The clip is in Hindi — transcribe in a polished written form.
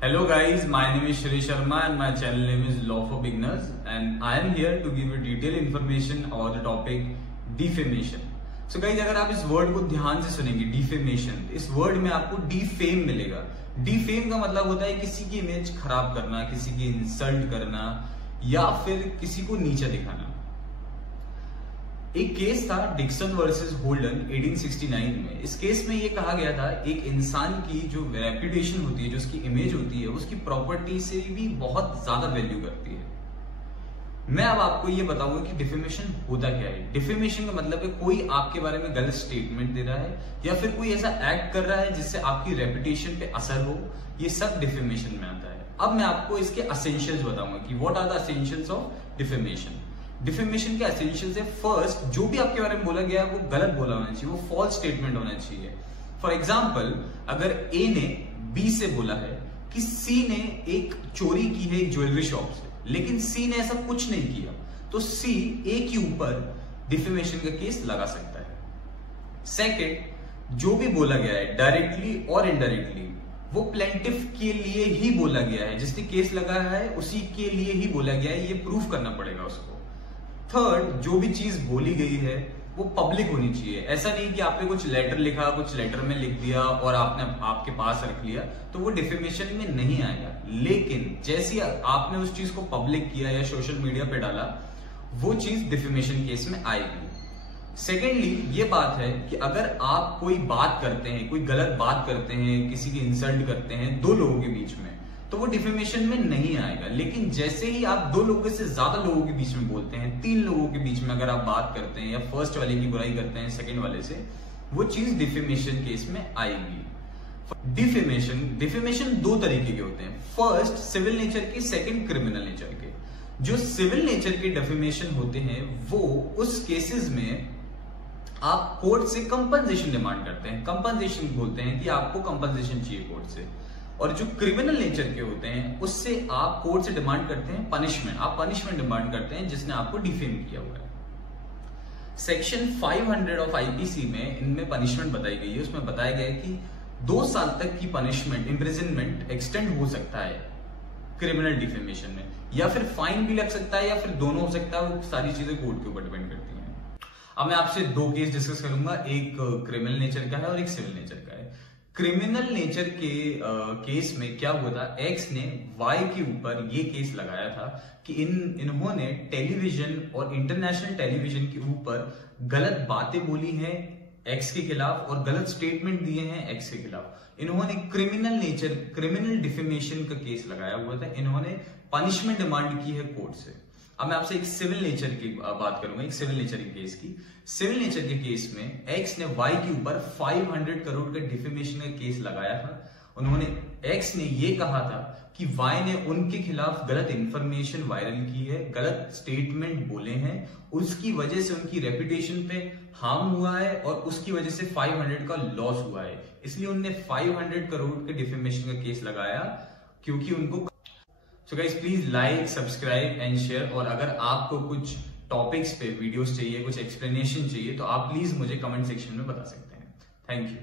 Hello guys, my name is Shri Sharma and my channel name is Law for Beginners and I am here to give you detailed information about the topic defamation. So guys, अगर आप इस वर्ड को ध्यान से सुनेंगे defamation, इस वर्ड में आपको defame मिलेगा। defame का मतलब होता है किसी की इमेज खराब करना, किसी की इंसल्ट करना या फिर किसी को नीचा दिखाना। एक केस था डिक्सन वर्सेस होल्डन 1869 में। इस केस में ये कहा गया था एक इंसान की जो रेपुटेशन होती है, जो उसकी इमेज होती है, उसकी प्रॉपर्टी से भी बहुत ज्यादा वैल्यू करती है। मैं अब आपको ये बताऊंगा कि डिफेमेशन होता क्या है। डिफेमेशन का मतलब है कोई आपके बारे में गलत स्टेटमेंट दे रहा है या फिर कोई ऐसा एक्ट कर रहा है जिससे आपकी रेपुटेशन पे असर हो। ये सब डिफेमेशन में आता है। अब मैं आपको इसके एसेंशियल्स बताऊंगा कि what are the essentials of defamation. Defamation के एसेंशियल्स है, फर्स्ट, जो भी आपके बारे में बोला गया है वो गलत बोला होना चाहिए, वो फॉल्स स्टेटमेंट होना चाहिए। फॉर एग्जाम्पल, अगर ए ने बी से बोला है कि सी ने एक चोरी की है एक ज्वेलरी शॉप से, लेकिन सी ने ऐसा कुछ नहीं किया, तो सी ए के ऊपर डिफेमेशन का केस लगा सकता है। सेकेंड, जो भी बोला गया है डायरेक्टली और इनडायरेक्टली वो प्लेंटिफ के लिए ही बोला गया है, जिसने केस लगाया है उसी के लिए ही बोला गया है, ये प्रूफ करना पड़ेगा उसको। थर्ड, जो भी चीज बोली गई है वो पब्लिक होनी चाहिए। ऐसा नहीं कि आपने कुछ लेटर लिखा, कुछ लेटर में लिख दिया और आपने आपके पास रख लिया, तो वो डिफेमेशन में नहीं आएगा। लेकिन जैसे आपने उस चीज को पब्लिक किया या सोशल मीडिया पे डाला, वो चीज डिफेमेशन केस में आएगी। सेकेंडली, ये बात है कि अगर आप कोई बात करते हैं, कोई गलत बात करते हैं, किसी की इंसल्ट करते हैं दो लोगों के बीच में, तो वो डिफेमेशन में नहीं आएगा। लेकिन जैसे ही आप दो लोगों से ज्यादा लोगों के बीच में बोलते हैं, तीन लोगों के बीच में अगर आप बात करते हैं या फर्स्ट वाले की बुराई करते हैं सेकंड वाले से, वो चीज डिफेमेशन केस में आएगी। डिफेमेशन दो तरीके के होते हैं, फर्स्ट सिविल नेचर के, सेकंड क्रिमिनल नेचर के। जो सिविल नेचर के डिफेमेशन होते हैं वो उस केसेस में आप कोर्ट से कंपनसेशन डिमांड करते हैं। कंपनसेशन बोलते हैं कि आपको कंपनसेशन चाहिए कोर्ट से। और जो क्रिमिनल नेचर के होते हैं उससे आप कोर्ट से डिमांड करते हैं पनिशमेंट। आप पनिशमेंट डिमांड करते हैं जिसने आपको डिफेम किया हुआ है। सेक्शन 500 ऑफ आईपीसी में इनमें पनिशमेंट बताई गई है। उसमें बताया गया है कि 2 साल तक की पनिशमेंट, इम्प्रिजनमेंट एक्सटेंड हो सकता है क्रिमिनल डिफेमेशन में, या फिर फाइन भी लग सकता है या फिर दोनों हो सकता है। वो सारी चीजें कोर्ट के ऊपर डिपेंड करती हैं। अब मैं आपसे 2 केस डिस्कस करूंगा, एक क्रिमिनल नेचर का है और एक सिविल नेचर का है। क्रिमिनल नेचर के केस में क्या हुआ था, एक्स ने वाई के ऊपर ये केस लगाया था कि इन्होंने टेलीविजन और इंटरनेशनल टेलीविजन के ऊपर गलत बातें बोली हैं एक्स के खिलाफ और गलत स्टेटमेंट दिए हैं एक्स के खिलाफ। इन्होंने क्रिमिनल डिफेमेशन का केस लगाया हुआ था। इन्होंने पनिशमेंट डिमांड की है कोर्ट से। अब मैं आपसे एक सिविल नेचर की बात करूंगा, एक सिविल नेचर के केस की। सिविल नेचर के केस में एक्स ने वाई के ऊपर 500 करोड़ का डिफेमेशन का केस लगाया था। एक्स ने ये कहा था कि वाई ने उनके खिलाफ गलत इंफॉर्मेशन वायरल की है, गलत स्टेटमेंट बोले हैं, उसकी वजह से उनकी रेपुटेशन पे हार्म हुआ है और उसकी वजह से 500 का लॉस हुआ है। इसलिए उन्होंने 500 करोड़ के डिफेमेशन का केस लगाया क्योंकि उनको। So guys, please like, subscribe and share. और अगर आपको कुछ टॉपिक्स पे वीडियोस चाहिए, कुछ एक्सप्लेनेशन चाहिए, तो आप प्लीज मुझे कमेंट सेक्शन में बता सकते हैं। Thank you.